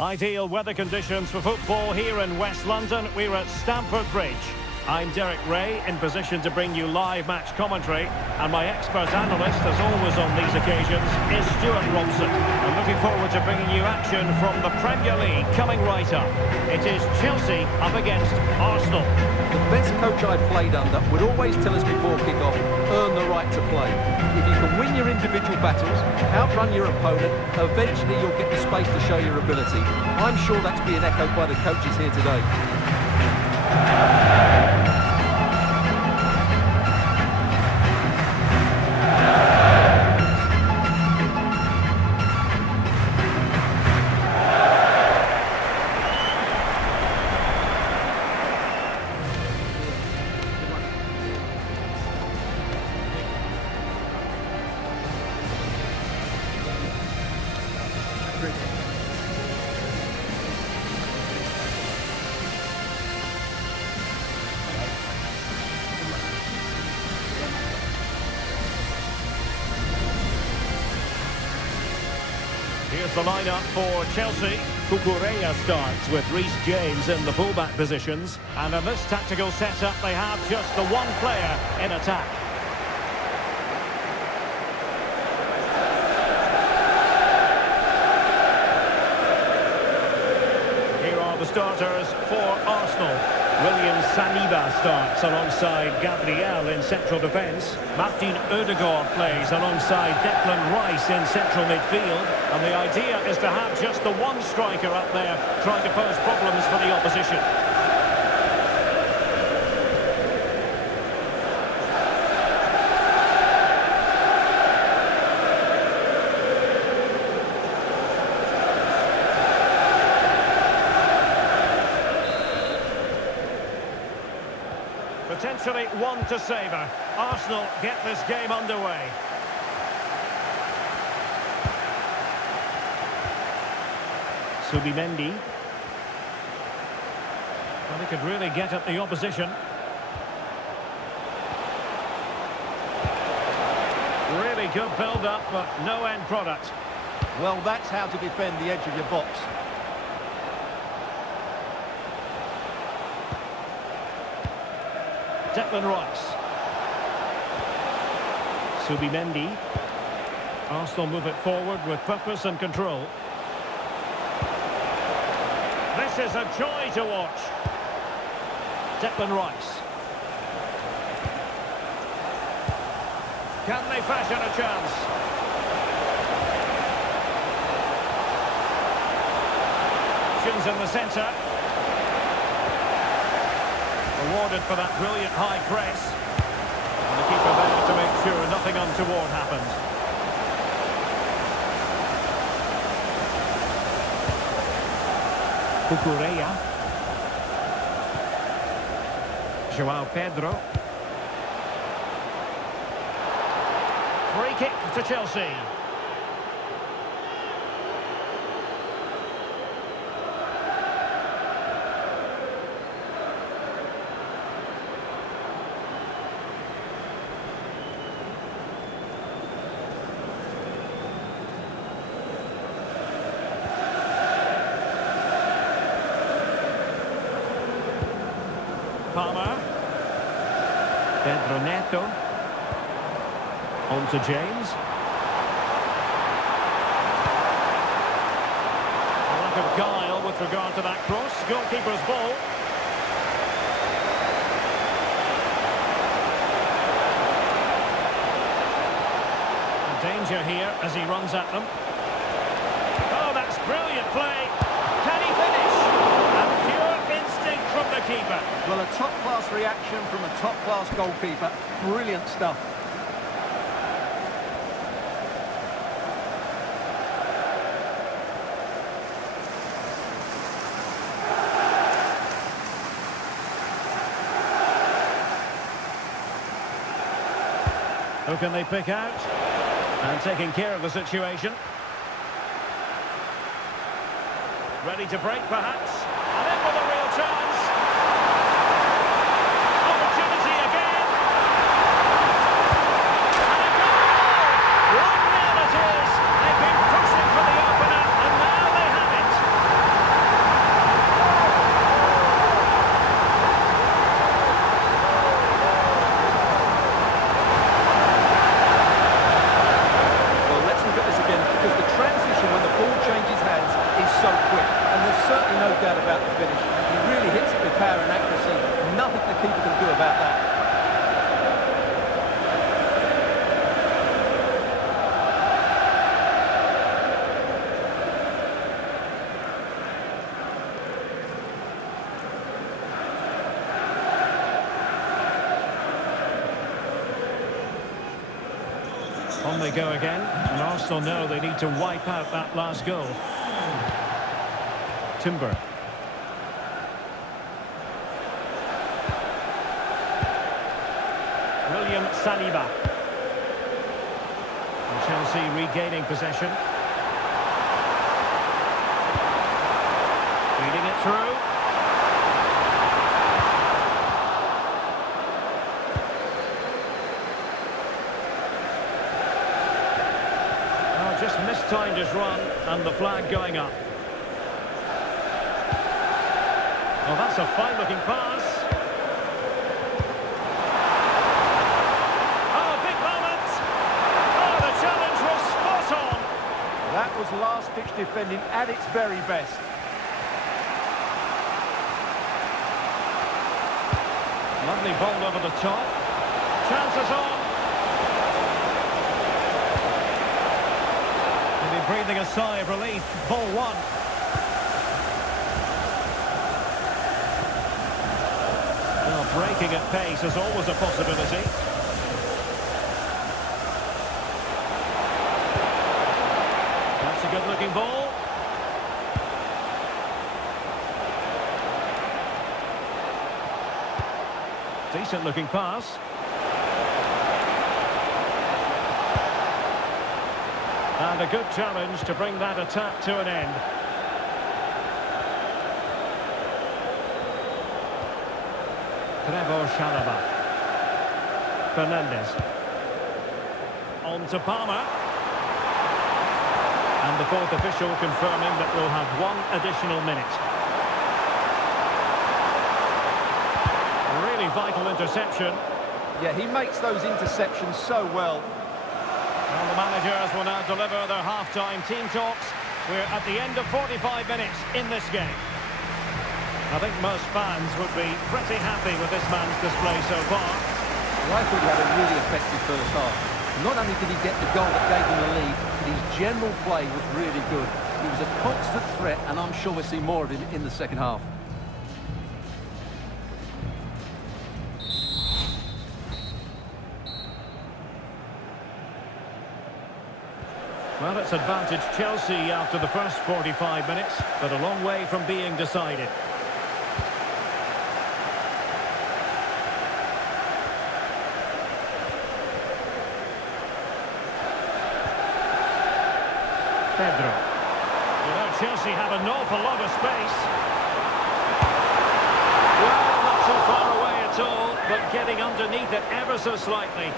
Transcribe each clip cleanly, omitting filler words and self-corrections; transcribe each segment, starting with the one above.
Ideal weather conditions for football here in West London. We're at Stamford Bridge. I'm Derek Ray, in position to bring you live match commentary, and my expert analyst, as always on these occasions, is Stuart Robson. I'm looking forward to bringing you action from the Premier League coming right up. It is Chelsea up against Arsenal. The best coach I played under would always tell us before kick-off, earn the right to play. If you can win your individual battles, outrun your opponent, eventually you'll get the space to show your ability. I'm sure that's being echoed by the coaches here today. Here's the lineup for Chelsea. Cucurella starts with Reece James in the fullback positions. And in this tactical setup, they have just the one player in attack. Here are the starters for Arsenal. William Saliba starts alongside Gabriel in central defence. Martin Odegaard plays alongside Declan Rice in central midfield. And the idea is to have just the one striker up there trying to pose problems for the opposition. Potentially one to savour. Arsenal get this game underway. Subimendi. Well, he could really get at the opposition. Really good build-up, but no end product. Well, that's how to defend the edge of your box. Declan Rice. Subimendi. Arsenal move it forward with purpose and control. This is a joy to watch. Declan Rice. Can they fashion a chance? Options in the centre. Rewarded for that brilliant high press. And the keeper there to make sure nothing untoward happened. Cucurella. João Pedro. Free kick to Chelsea. Palmer. Pedro Neto. On to James. A lack of guile with regard to that cross. Goalkeeper's ball. Danger here as he runs at them. Oh, that's brilliant play. Can he finish? And pure instinct from the keeper. Well, a top-class reaction from a top-class goalkeeper. Brilliant stuff. Who can they pick out? And taking care of the situation. Ready to break, perhaps. And in with a real chance. Opportunity again. And a goal! 1-0 it is. They've been pushing for the opener, and now they have it. On they go again, and Arsenal know they need to wipe out that last goal. Timber. William Saliba. And Chelsea regaining possession. Feeding it through. Oh, just mistimed his run, and the flag going up. Well, that's a fine-looking pass. Oh, big moment! Oh, the challenge was spot on! That was last-ditch defending at its very best. Lovely ball over the top. Chances on. He'll be breathing a sigh of relief. Ball one. Well, breaking at pace is always a possibility. That's a good-looking ball. Decent-looking pass. And a good challenge to bring that attack to an end. Trevor Chalobah. Fernandez. On to Palmer. And the fourth official confirming that we'll have one additional minute. Really vital interception. Yeah, he makes those interceptions so well. Well, the managers will now deliver their half-time team talks. We're at the end of 45 minutes in this game. I think most fans would be pretty happy with this man's display so far. Well, I thought he had a really effective first half. Not only did he get the goal that gave him the lead, but his general play was really good. He was a constant threat, and I'm sure we'll see more of him in the second half. Well, it's advantage Chelsea after the first 45 minutes, but a long way from being decided. Pedro. You know, Chelsea have an awful lot of space. Well, not too far away at all, but getting underneath it ever so slightly.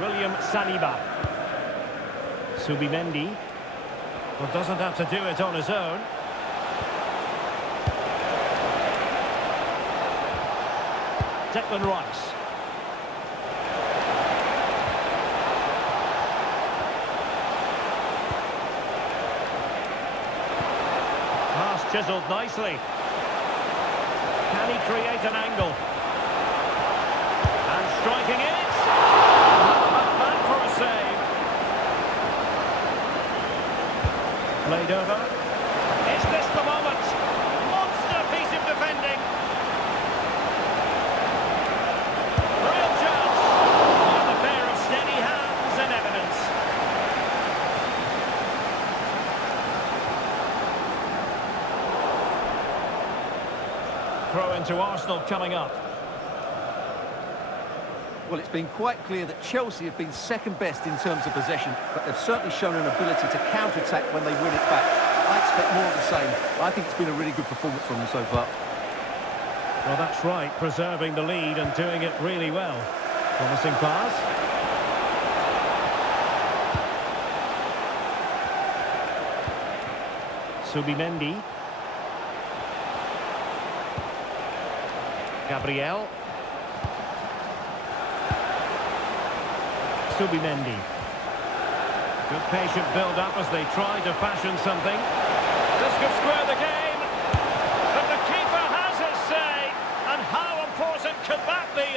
William Saliba. Subimendi. Well, doesn't have to do it on his own. Declan Rice. Pass chiselled nicely. Can he create an angle? And striking it. Played over. Is this the moment? Monster piece of defending. Real chance. And a pair of steady hands and evidence. Throw into Arsenal coming up. Well, it's been quite clear that Chelsea have been second best in terms of possession, but they've certainly shown an ability to counter-attack when they win it back. I expect more of the same. I think it's been a really good performance from them so far. Well, that's right, preserving the lead and doing it really well. Promising pass. Subimendi. Gabriel. Subimendi. Good patient build-up as they try to fashion something. This could square the game. But the keeper has his say. And how important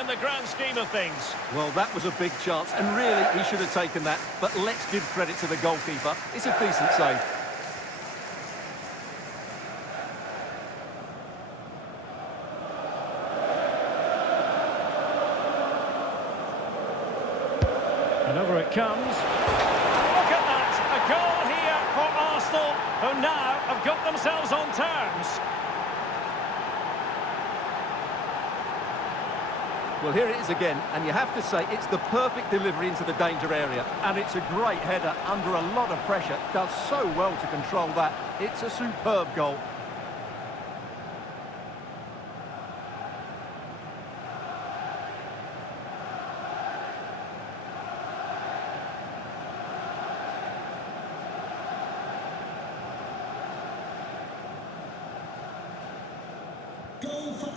in the grand scheme of things. Well, that was a big chance, and really, he should have taken that. But let's give credit to the goalkeeper. It's a decent save. And over it comes. Look at that! A goal here for Arsenal, who now have got themselves on terms. Well, here it is again, and you have to say it's the perfect delivery into the danger area. And it's a great header under a lot of pressure. Does so well to control that. It's a superb goal.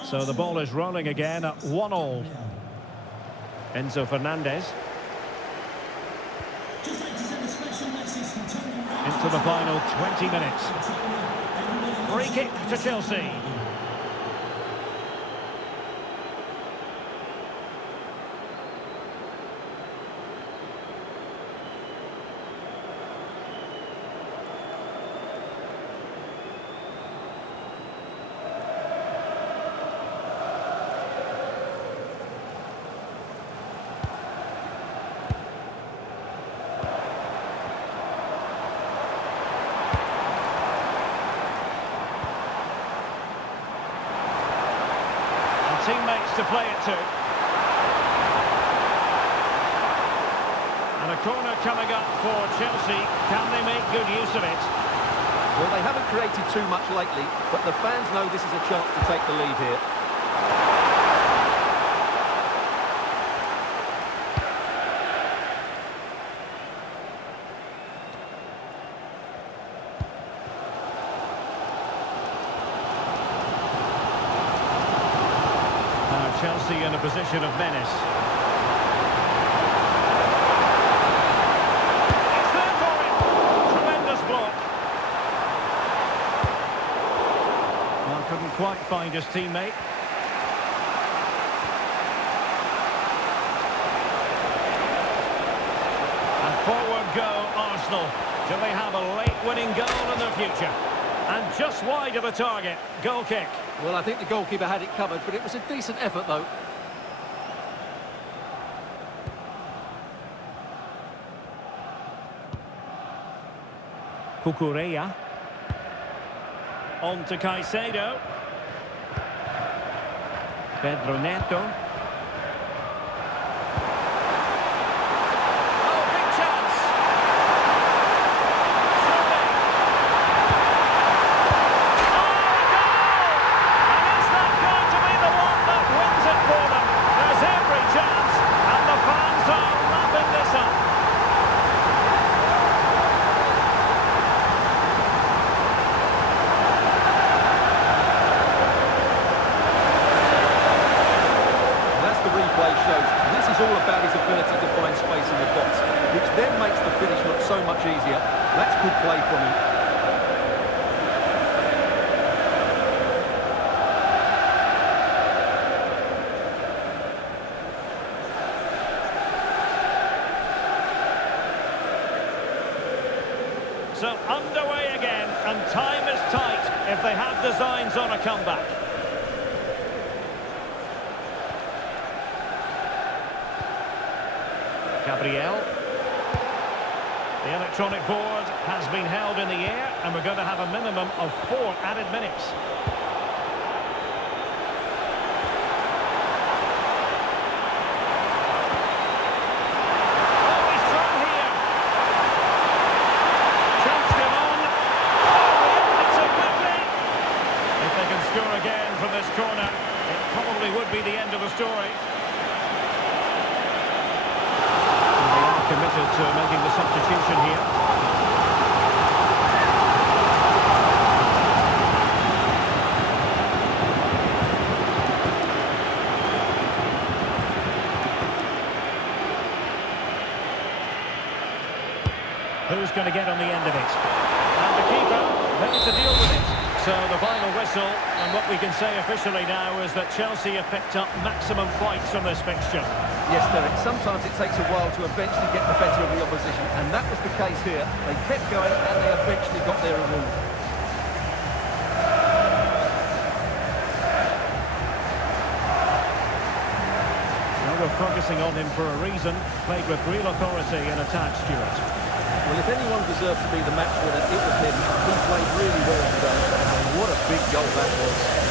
So the ball is rolling again at 1-1. Enzo Fernandez. Into the final 20 minutes. Free kick to Chelsea. Teammates to play it to. And a corner coming up for Chelsea. Can they make good use of it? Well, they haven't created too much lately, but the fans know this is a chance to take the lead here. Chelsea in a position of menace. It's there for him. Tremendous block. Well, couldn't quite find his teammate. And forward go Arsenal. Do they have a late winning goal in their future? And just wide of the target. Goal kick. Well, I think the goalkeeper had it covered, but it was a decent effort, though. Cucurella. On to Caicedo. Pedro Neto. Oh, big chance. Surely. Oh, goal! And is that going to be the one that wins it for them? There's every chance, and the fans are lapping this up. Shows this is all about his ability to find space in the box, which then makes the finish look so much easier. That's good play from him. So underway again, and time is tight if they have designs on a comeback. Gabriel. The electronic board has been held in the air, and we're going to have a minimum of 4 added minutes. Oh, he's through here. Chance him on. Oh, he ended so quickly. If they can score again from this corner, it probably would be the end of the story. Committed to making the substitution here. Who's going to get on the end of it? And the keeper ready to deal with it. So the final whistle, and what we can say officially now is that Chelsea have picked up maximum points from this fixture. Yes, Derek, sometimes it takes a while to eventually get the better of the opposition, and that was the case here. They kept going and they eventually got their reward. Well, we're focusing on him for a reason. Played with real authority and attack, Stuart. Well, if anyone deserves to be the match winner, it was him. He played really well today, and what a big goal that was.